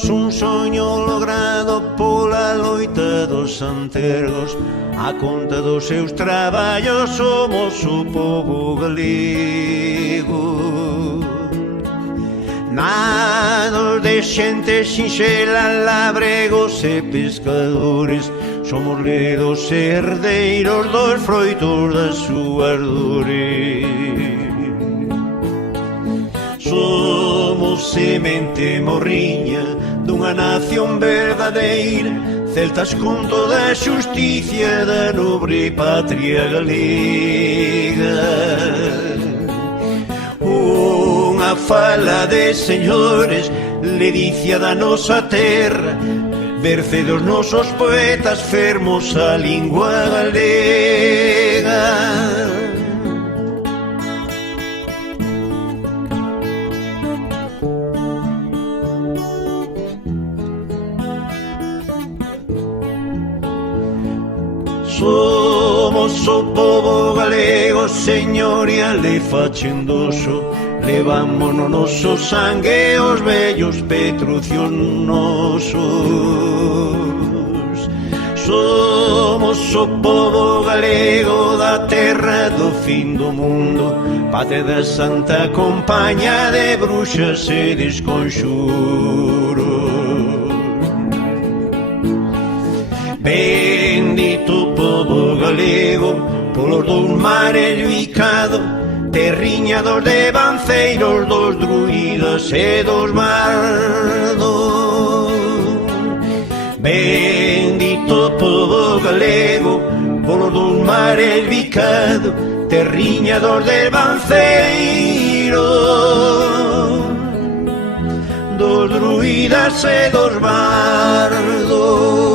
Somos un soño logrado pola loita dos antergos. A conta dos seus traballos somos o pobo galego. Nados de xente sinxela, labregos e pescadores. Somos ledos e herdeiros dos froitos das súas dores. Somos semente morriña dunha nación verdadeira, celtas con toda a xusticia da nobre patria galega. Unha fala de señores, ledicia da nosa terra, berce dos nosos poetas fermos a lingua galega. Somos o pobo galego, señorial e fachendoso. Levamos no noso sangue os vellos petrucios nosos. Somos o pobo galego da terra do fin do mundo, patria da santa compaña de bruxas e desconxuros. Bendito pobo galego, polos dous mares bicado, terriña dos devanceiros, dos druidas e dos bardos. Bendito pobo galego, polos dous mares bicado, terriña dos devanceiros, dos druidas e dos bardos.